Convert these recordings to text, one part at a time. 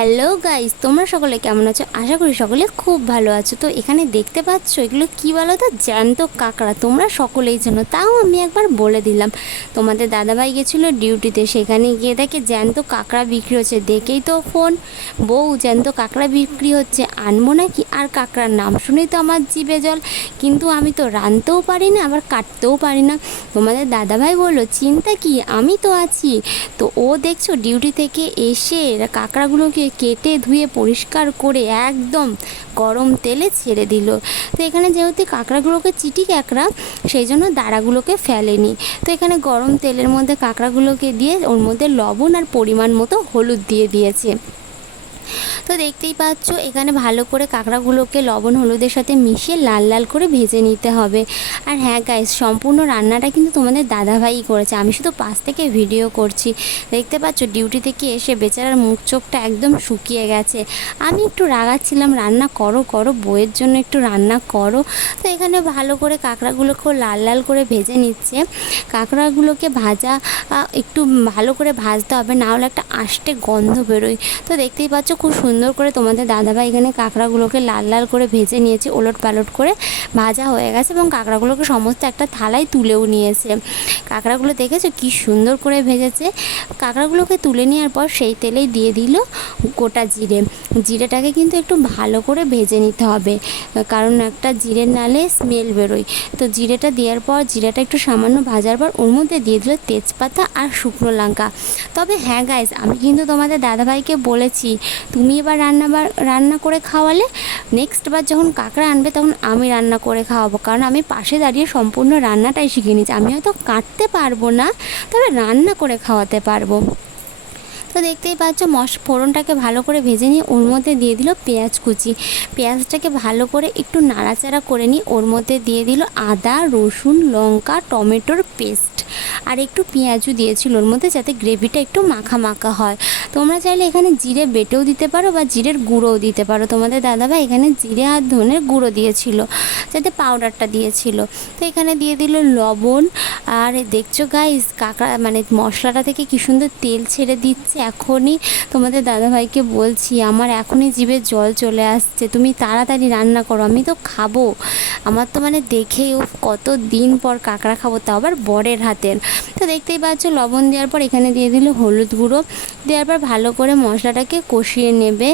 Hello guys, তোমরা সকলে কেমন আছো? আশা করি সকলে খুব ভালো আছো। তো এখানে দেখতে পাচ্ছ এগুলো কি বলো তো, জ্যান্ত কাঁকড়া। তোমরা সকলেই জানো, তাও আমি একবার বলে দিলাম। তোমাদের দাদাভাই গেছিলো ডিউটিতে, সেখানে গিয়ে দেখে জ্যান্ত কাঁকড়া বিক্রি হচ্ছে। দেখেই তো ফোন, বউ জ্যান্ত কাঁকড়া বিক্রি হচ্ছে, আনবো নাকি? আর কাঁকড়ার নাম শুনেই তো আমার জিভে জল, কিন্তু আমি তো রাঁধতেও পারি না, আবার কাটতেও পারি না। তোমাদের দাদাভাই বললো চিন্তা কি, আমি তো আছি। তো ও দেখছো ডিউটি থেকে এসে কাঁকড়াগুলোকে কেটে ধুয়ে পরিষ্কার করে একদম গরম তেলে ছেড়ে দিল। তো এখানে যেহেতু কাঁকড়াগুলোকে চিটি কাঁকড়া, সেই জন্য দাঁড়াগুলোকে ফেলেনি। তো এখানে গরম তেলের মধ্যে কাঁকড়াগুলোকে দিয়ে ওর মধ্যে লবণ আর পরিমাণ মতো হলুদ দিয়ে দিয়েছে। তো দেখতেই পাচ্ছ এখানে ভালো করে কাঁকড়াগুলোকে লবণ হলুদের সাথে মিশিয়ে লাল লাল করে ভেজে নিতে হবে। আর হ্যাঁ গাইস, সম্পূর্ণ রান্নাটা কিন্তু তোমাদের দাদাভাই করেছে, আমি শুধু পাশ থেকে ভিডিও করছি। দেখতে পাচ্ছ ডিউটি থেকে এসে বেচারার মুখ চোখটা একদম শুকিয়ে গেছে। আমি একটু রাগাচ্ছিলাম, রান্না করো করো, বইয়ের জন্য একটু রান্না করো। তো এখানে ভালো করে কাঁকড়াগুলোকেও লাল লাল করে ভেজে নিচ্ছে। কাঁকড়াগুলোকে ভাজা একটু ভালো করে ভাজতে হবে, না হলে একটা আষ্টে গন্ধ বেরোয়। তো দেখতেই পাচ্ছ খুব সুন্দর করে তোমাদের দাদাভাই এখানে কাঁকড়াগুলোকে লাল লাল করে ভেজে নিয়েছে, ওলট পালট করে ভাজা হয়ে গেছে এবং কাঁকড়াগুলোকে সমস্ত একটা থালায় তুলেও নিয়েছে। কাঁকড়াগুলো দেখেছো কি সুন্দর করে ভেজেছে। কাঁকড়াগুলোকে তুলে নেওয়ার পর সেই তেলেই দিয়ে দিল গোটা জিরে। জিরেটাকে কিন্তু একটু ভালো করে ভেজে নিতে হবে, কারণ একটা জিরে নালে স্মেল বেরোয়। তো জিরেটা দেওয়ার পর, জিরেটা একটু সামান্য ভাজার পর ওর মধ্যে দিয়ে দিল তেজপাতা আর শুকনো লঙ্কা। তবে হ্যাঁ গাইজ, আমি কিন্তু তোমাদের দাদাভাইকে বলেছি তুমি এবার রান্না করে খাওয়ালে, নেক্সট বার যখন কাঁকড়া আনবে তখন আমি রান্না করে খাওয়াবো, কারণ আমি পাশে দাঁড়িয়ে সম্পূর্ণ রান্নাটাই শিখে নিচ্ছি। আমি হয়তো কাটতে পারবো না, তবে রান্না করে খাওয়াতে পারবো। তো দেখতেই পাচ্ছ ফোড়নটাকে ভালো করে ভেজে নিয়ে ওর মধ্যে দিয়ে দিল পেঁয়াজ কুচি। পেঁয়াজটাকে ভালো করে একটু নাড়াচাড়া করে নিয়ে ওর মধ্যে দিয়ে দিল আদা রসুন লঙ্কা টমেটোর পেস্ট, আর একটু পেঁয়াজও দিয়েছিল ওর মধ্যে, যাতে গ্রেভিটা একটু মাখা মাখা হয়। তোমরা চাইলে এখানে জিরে বেটেও দিতে পারো বা জিরের গুঁড়োও দিতে পারো। তোমাদের দাদাভাই এখানে জিরে আর ধনের গুঁড়ো দিয়েছিল, যাতে পাউডারটা দিয়েছিল। তো এখানে দিয়ে দিল লবণ। আর দেখছো গাইস, কাঁকড়া মানে মশলাটা থেকে কি সুন্দর তেল ছেড়ে দিচ্ছে। এখনই তোমাদের দাদাভাইকে বলছি, আমার এখনই জিভে জল চলে আসছে, তুমি তাড়াতাড়ি রান্না করো, আমি তো খাবো। আমার তো মানে দেখেই কত দিন পর কাঁকড়া খাবো, তাও আবার বরের হাতের। তো দেখতেই পাচ্ছ লবণ দেওয়ার পর এখানে দিয়ে দিল হলুদ গুঁড়ো। দেওয়ার পর ভালো করে মশলাটাকে কষিয়ে নেবে।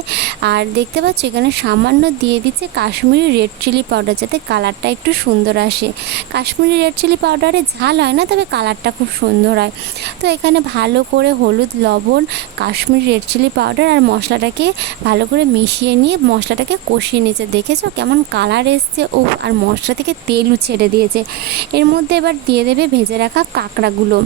আর দেখতে পাচ্ছ এখানে সামান্য দিয়ে দিচ্ছে কাশ্মীরি রেড চিলি পাউডার, যাতে কালারটা একটু সুন্দর আসে। কাশ্মীরি রেড চিলি পাউডারে ঝাল হয় না, তবে কালারটা খুব সুন্দর হয়। তো এখানে ভালো করে হলুদ লবণ কাশ্মীরি রেড চিলি পাউডার আর মশলাটাকে ভালো করে মিশিয়ে নিয়ে মশলাটাকে কষিয়ে নিয়েছে। দেখেছো কেমন কালার এসছে, ও আর মশলা থেকে তেলও ছেড়ে দিয়েছে। এর মধ্যে এবার দিয়ে দেবে ভেজে রাখা কাঁকড়াগুলো।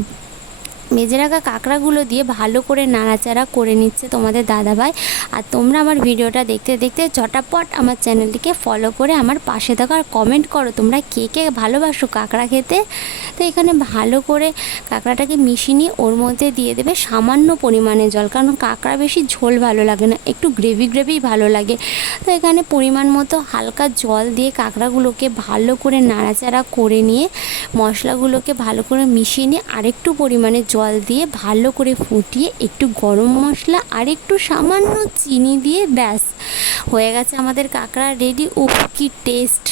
ভেজে রাখা কাঁকড়াগুলো দিয়ে ভালো করে নাড়াচাড়া করে নিচ্ছে তোমাদের দাদাভাই। আর তোমরা আমার ভিডিওটা দেখতে দেখতে ঝটাপট আমার চ্যানেলটিকে ফলো করে আমার পাশে থাকো আর কমেন্ট করো তোমরা কে কে ভালোবাসো কাঁকড়া খেতে। তো এখানে ভালো করে কাঁকড়াটাকে মিশিয়ে নিয়ে ওর মধ্যে দিয়ে দেবে সামান্য পরিমাণে জল, কারণ কাঁকড়া বেশি ঝোল ভালো লাগে না, একটু গ্রেভি গ্রেভিই ভালো লাগে। তো এখানে পরিমাণ মতো হালকা জল দিয়ে কাঁকড়াগুলোকে ভালো করে নাড়াচাড়া করে নিয়ে মশলাগুলোকে ভালো করে মিশিয়ে নিয়ে আরেকটু পরিমাণে জল দিয়ে ভালো করে ফুটিয়ে একটু গরম মশলা আর একটু সামান্য চিনি দিয়ে ব্যাস হয়ে গেছে আমাদের কাঁকড়া রেডি। উফ কি টেস্ট!